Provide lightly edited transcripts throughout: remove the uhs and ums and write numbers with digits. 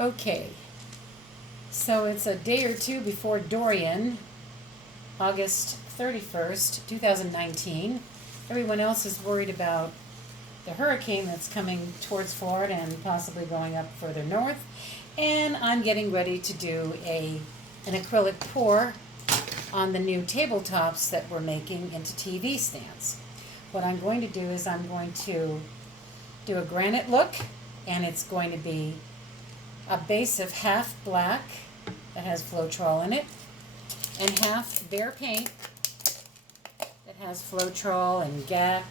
Okay, so it's a day or two before Dorian, August 31st, 2019. Everyone else is worried about the hurricane that's coming towards Florida and possibly going up further north. And I'm getting ready to do an acrylic pour on the new tabletops that we're making into TV stands. What I'm going to do is I'm going to do a Granite Look, and it's going to be a base of half black that has Floetrol in it, and half bare paint that has Floetrol and GAC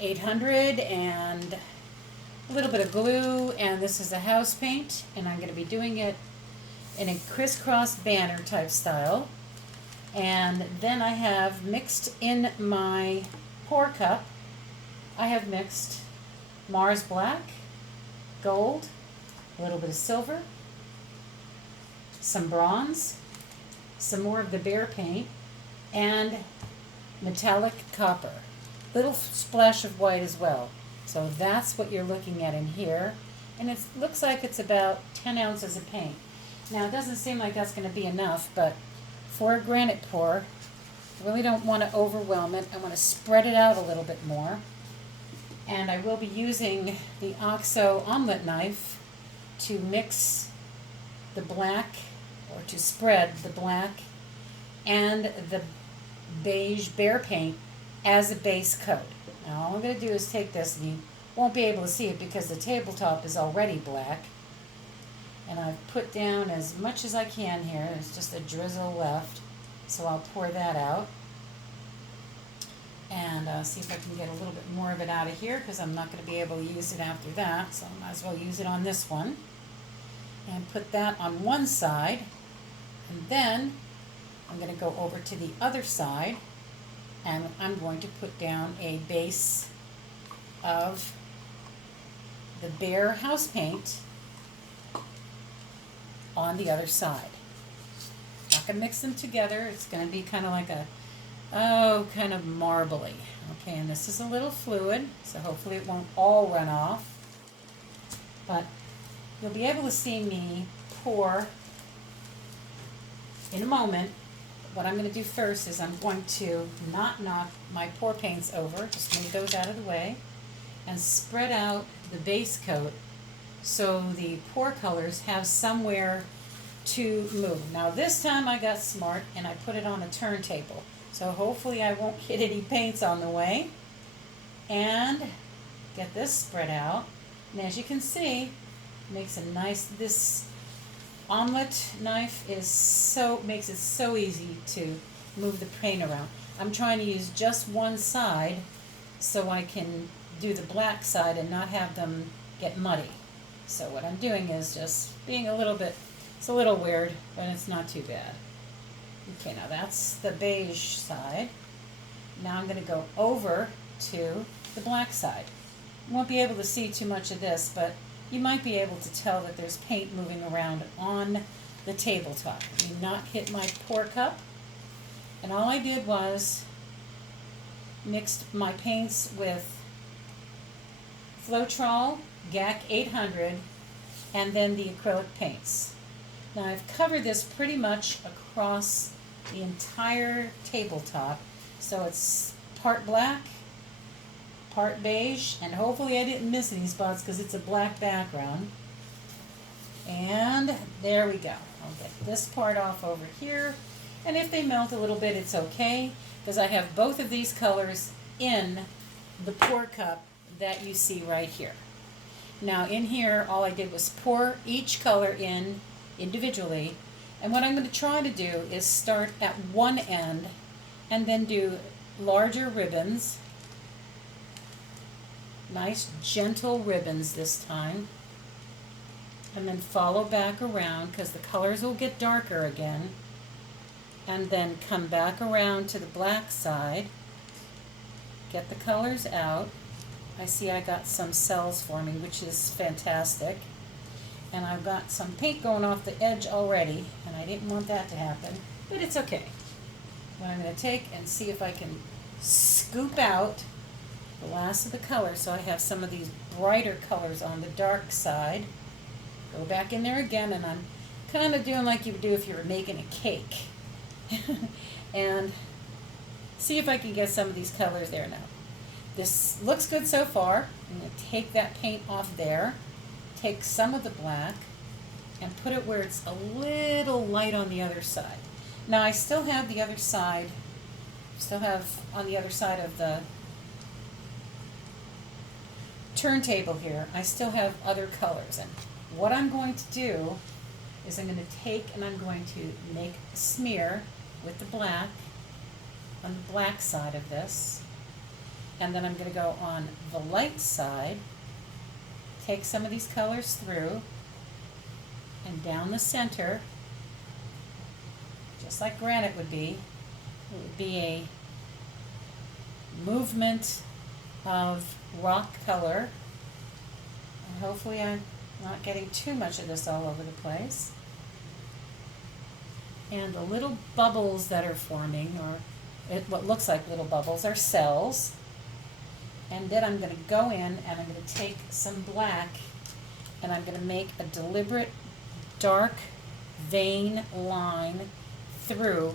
800 and a little bit of glue, and this is a house paint, and I'm going to be doing it in a crisscross banner type style. And then I have mixed in my pour cup, I have mixed Mars Black, gold, a little bit of silver, some bronze, some more of the bare paint, and metallic copper. Little splash of white as well. So that's what you're looking at in here. And it looks like it's about 10 ounces of paint. Now it doesn't seem like that's going to be enough, but for a granite pour, I really don't want to overwhelm it. I want to spread it out a little bit more. And I will be using the OXO omelet knife to mix the black, or to spread the black and the beige bare paint as a base coat. Now all I'm going to do is take this, and you won't be able to see it because the tabletop is already black. And I've put down as much as I can here. There's just a drizzle left, so I'll pour that out. And see if I can get a little bit more of it out of here, because I'm not going to be able to use it after that, so I might as well use it on this one. And put that on one side, and then I'm going to go over to the other side, and I'm going to put down a base of the bare house paint on the other side. Not going to mix them together. It's going to be kind of like kind of marbly. Okay, and this is a little fluid, so hopefully it won't all run off. But you'll be able to see me pour in a moment. What I'm going to do first is I'm going to not knock my pour paints over, just move those out of the way, and spread out the base coat so the pour colors have somewhere to move. Now this time I got smart and I put it on a turntable, so hopefully I won't hit any paints on the way. And get this spread out, and as you can see, it makes a nice, this omelet knife makes it so easy to move the paint around. I'm trying to use just one side so I can do the black side and not have them get muddy. So what I'm doing is just being a little bit, it's a little weird, but it's not too bad. Okay, now that's the beige side. Now I'm going to go over to the black side. You won't be able to see too much of this, but you might be able to tell that there's paint moving around on the tabletop. I mean, not hit my pour cup. And all I did was mixed my paints with Floetrol, GAC 800, and then the acrylic paints. Now I've covered this pretty much across the entire tabletop, so it's part black, part beige, and hopefully I didn't miss any spots because it's a black background. And there we go. I'll get this part off over here, and if they melt a little bit, it's okay, because I have both of these colors in the pour cup that you see right here. Now in here, all I did was pour each color in individually, and what I'm going to try to do is start at one end and then do larger ribbons, nice gentle ribbons this time, and then follow back around because the colors will get darker again, and then come back around to the black side, get the colors out. I see I got some cells forming, which is fantastic. And I've got some paint going off the edge already, and I didn't want that to happen, but it's okay. What I'm going to take and see if I can scoop out the last of the color so I have some of these brighter colors on the dark side. Go back in there again, and I'm kind of doing like you would do if you were making a cake. And see if I can get some of these colors there now. This looks good so far. I'm going to take that paint off there, take some of the black, and put it where it's a little light on the other side. Now I still have the other side, on the other side of the turntable here, I still have other colors. And what I'm going to do is I'm going to take and I'm going to make a smear with the black on the black side of this. And then I'm going to go on the light side, take some of these colors through, and down the center, just like granite would be, it would be a movement of rock color. And hopefully I'm not getting too much of this all over the place. And the little bubbles that are forming, or what looks like little bubbles, are cells. And then I'm going to go in and I'm going to take some black and I'm going to make a deliberate dark vein line through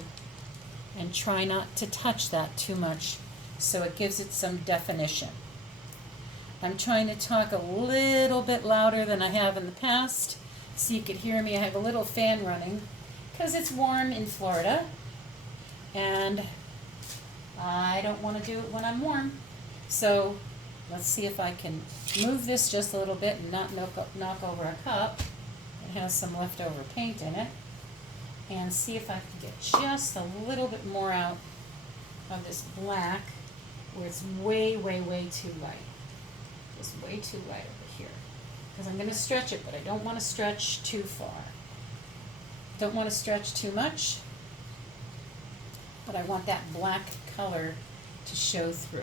and try not to touch that too much so it gives it some definition. I'm trying to talk a little bit louder than I have in the past so you could hear me. I have a little fan running because it's warm in Florida and I don't want to do it when I'm warm. So let's see if I can move this just a little bit and not knock over a cup. It has some leftover paint in it. And see if I can get just a little bit more out of this black where it's way, way, way too light. Just way too light over here. Because I'm going to stretch it, but I don't want to stretch too far. Don't want to stretch too much, but I want that black color to show through,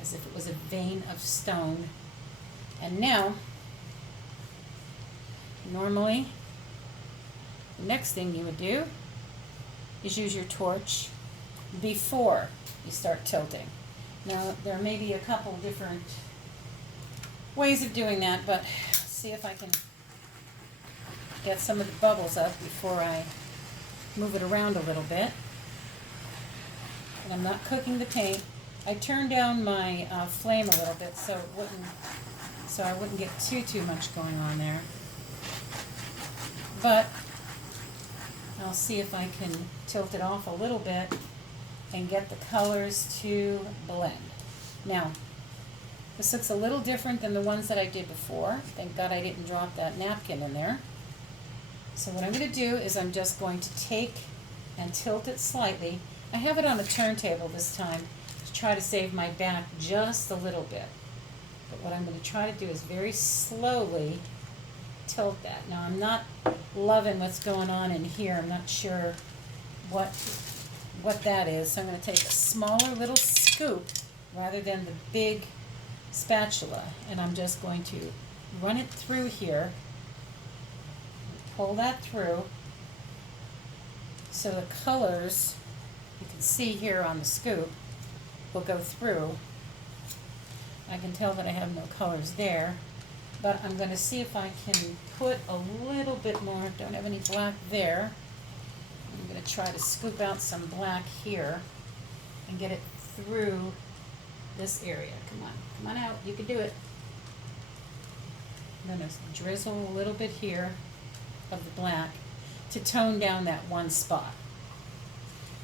as if it was a vein of stone. And now, normally, the next thing you would do is use your torch before you start tilting. Now, there may be a couple different ways of doing that, but let's see if I can get some of the bubbles up before I move it around a little bit. And I'm not cooking the paint. I turned down my flame a little bit so I wouldn't get too much going on there. But I'll see if I can tilt it off a little bit and get the colors to blend. Now, this looks a little different than the ones that I did before. Thank God I didn't drop that napkin in there. So what I'm going to do is I'm just going to take and tilt it slightly. I have it on a turntable this time to try to save my back just a little bit. But what I'm going to try to do is very slowly tilt that. Now I'm not loving what's going on in here. I'm not sure what that is. So I'm going to take a smaller little scoop rather than the big spatula. And I'm just going to run it through here. Pull that through so the colors, you can see here on the scoop, will go through. I can tell that I have no colors there, but I'm going to see if I can put a little bit more. Don't have any black there. I'm going to try to scoop out some black here and get it through this area. Come on out, you can do it. I'm going to drizzle a little bit here of the black to tone down that one spot.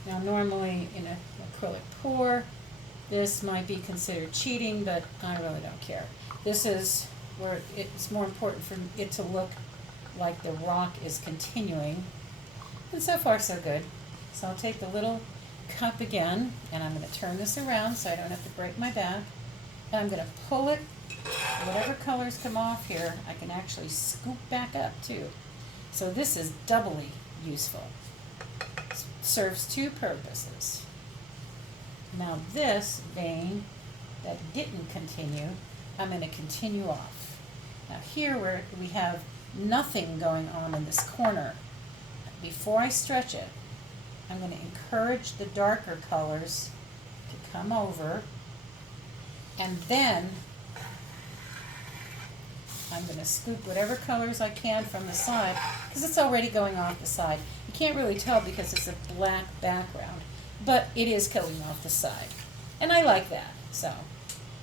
Now normally in an acrylic pour, this might be considered cheating, but I really don't care. This is where it's more important for it to look like the rock is continuing. And so far so good. So I'll take the little cup again and I'm going to turn this around so I don't have to break my back. And I'm going to pull it. Whatever colors come off here, I can actually scoop back up too. So this is doubly useful. It serves two purposes. Now this vein that didn't continue, I'm going to continue off. Now here where we have nothing going on in this corner, before I stretch it, I'm going to encourage the darker colors to come over, and then I'm going to scoop whatever colors I can from the side because it's already going off the side. You can't really tell because it's a black background, but it is coming off the side. And I like that. So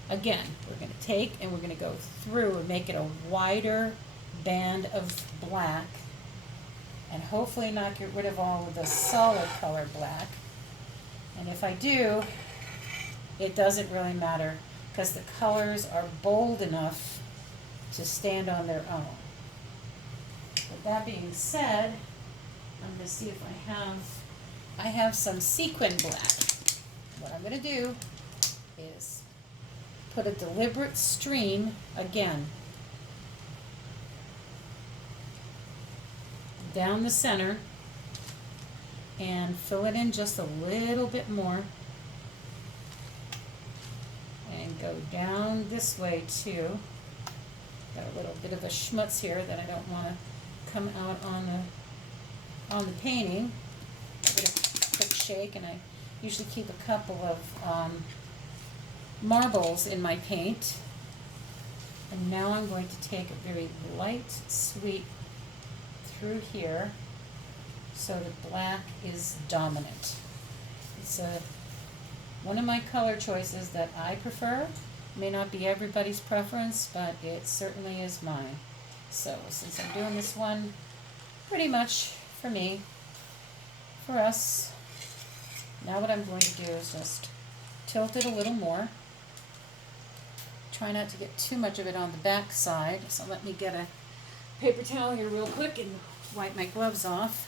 again, we're going to take and we're going to go through and make it a wider band of black and hopefully not get rid of all of the solid color black. And if I do, it doesn't really matter because the colors are bold enough to stand on their own. With that being said, I'm going to see if I have some sequin black. What I'm going to do is put a deliberate stream again down the center and fill it in just a little bit more. And go down this way too. Got a little bit of a schmutz here that I don't want to come out on the painting. Give it a quick shake, and I usually keep a couple of marbles in my paint. And now I'm going to take a very light sweep through here so the black is dominant. It's one of my color choices that I prefer. May not be everybody's preference, but it certainly is mine. So since I'm doing this one pretty much for me, for us, now what I'm going to do is just tilt it a little more. Try not to get too much of it on the back side, so let me get a paper towel here real quick and wipe my gloves off.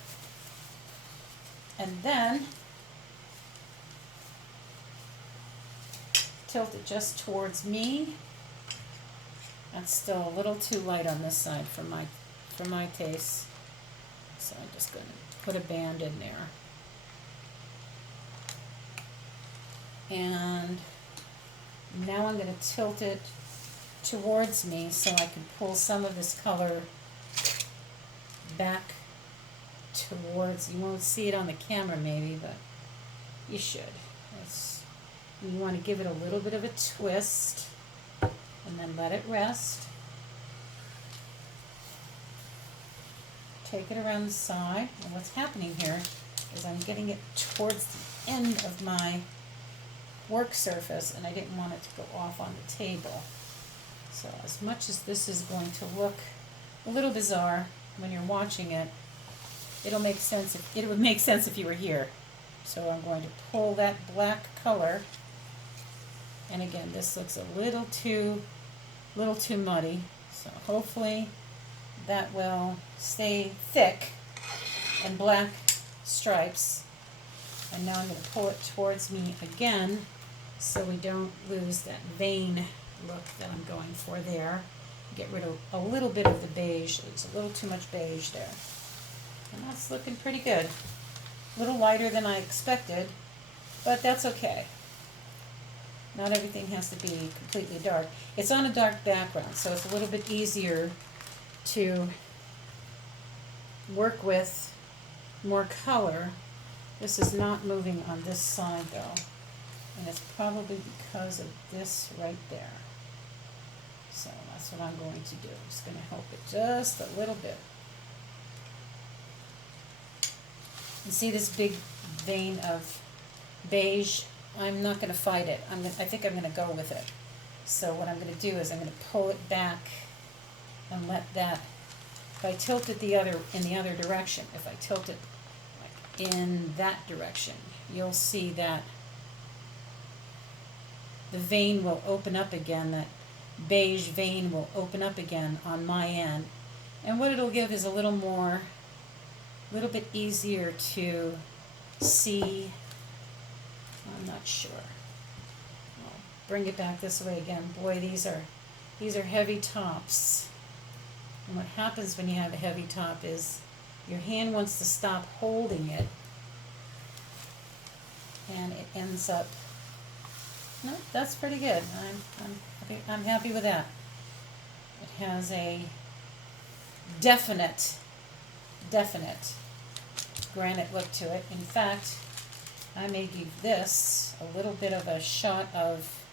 And then tilt it just towards me. That's still a little too light on this side for my taste. So I'm just going to put a band in there. And now I'm going to tilt it towards me so I can pull some of this color back towards, you won't see it on the camera maybe, but you should. You want to give it a little bit of a twist and then let it rest. Take it around the side, and what's happening here is I'm getting it towards the end of my work surface, and I didn't want it to go off on the table. So as much as this is going to look a little bizarre when you're watching it, it'll make sense. It would make sense if you were here. So I'm going to pull that black color, and again, this looks a little too muddy. So hopefully that will stay thick and black stripes. And now I'm going to pull it towards me again so we don't lose that vein look that I'm going for there. Get rid of a little bit of the beige. There's a little too much beige there. And that's looking pretty good. A little lighter than I expected, but that's okay. Not everything has to be completely dark. It's on a dark background, so it's a little bit easier to work with more color. This is not moving on this side though, and it's probably because of this right there. So that's what I'm going to do. I'm just going to help it just a little bit. And see this big vein of beige? I'm not going to fight it. I think I'm going to go with it. So what I'm going to do is I'm going to pull it back and let that, if I tilt it in the other direction, if I tilt it like in that direction, you'll see that the vein will open up again, that beige vein will open up again on my end. And what it'll give is a little bit easier to see. I'm not sure. I'll bring it back this way again. Boy, these are heavy tops. And what happens when you have a heavy top is your hand wants to stop holding it, and it ends up. No, that's pretty good. I'm happy with that. It has a definite granite look to it. In fact, I may give this a little bit of a shot of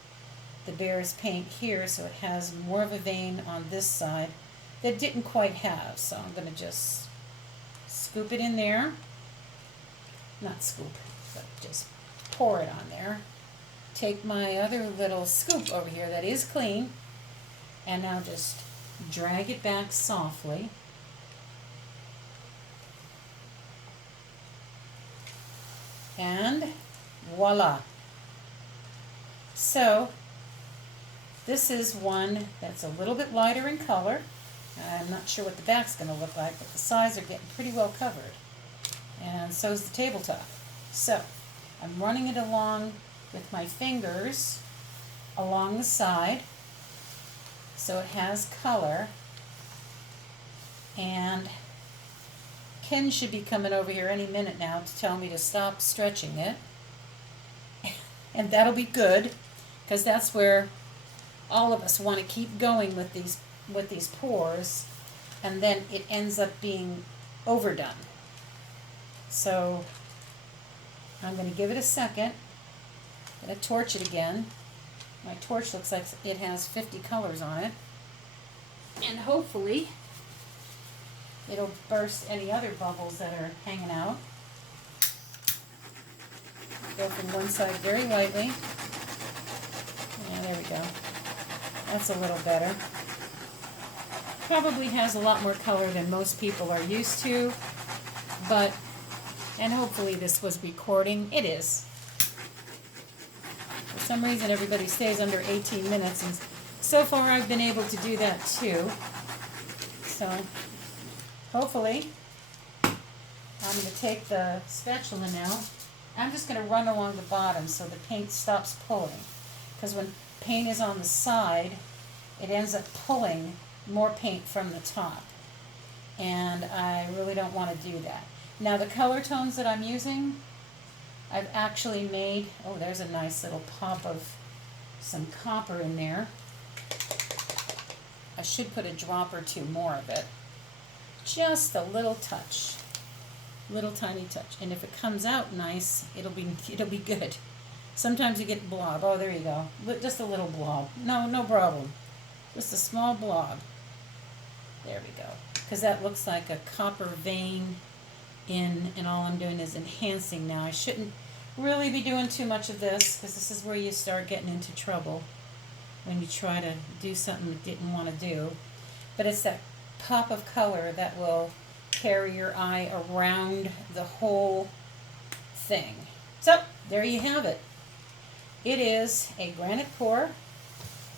the bear's paint here so it has more of a vein on this side that didn't quite have. So I'm going to just scoop it in there. Not scoop, but just pour it on there. Take my other little scoop over here that is clean, and now just drag it back softly. And voila. So this is one that's a little bit lighter in color. I'm not sure what the back's going to look like, but the sides are getting pretty well covered. And so is the tabletop. So I'm running it along with my fingers along the side so it has color. And Ken should be coming over here any minute now to tell me to stop stretching it. And that'll be good, because that's where all of us want to keep going with these pours, and then it ends up being overdone. So I'm going to give it a second. I'm going to torch it again. My torch looks like it has 50 colors on it, and hopefully it'll burst any other bubbles that are hanging out. Go from one side very lightly. Yeah, there we go. That's a little better. Probably has a lot more color than most people are used to, and hopefully this was recording. It is. For some reason everybody stays under 18 minutes, and so far I've been able to do that too. So hopefully, I'm going to take the spatula now. I'm just going to run along the bottom so the paint stops pulling. Because when paint is on the side, it ends up pulling more paint from the top. And I really don't want to do that. Now the color tones that I'm using, I've actually made, oh, there's a nice little pop of some copper in there. I should put a drop or two more of it. Just a little touch. Little tiny touch. And if it comes out nice, it'll be good. Sometimes you get blob. Oh, there you go. Just a little blob. No problem. Just a small blob. There we go. Because that looks like a copper vein in, and all I'm doing is enhancing now. I shouldn't really be doing too much of this, because this is where you start getting into trouble when you try to do something you didn't want to do. But it's that pop of color that will carry your eye around the whole thing. So, there you have it. It is a granite pour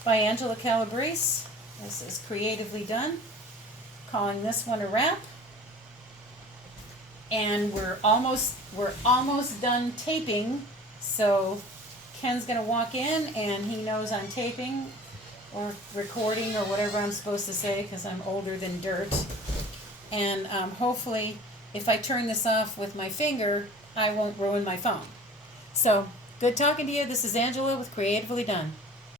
by Angela Calabrese. This is creatively done. Calling this one a wrap. And we're almost done taping. So Ken's gonna walk in and he knows I'm taping or recording or whatever I'm supposed to say, because I'm older than dirt. And hopefully, if I turn this off with my finger, I won't ruin my phone. So, good talking to you. This is Angela with Creatively Done.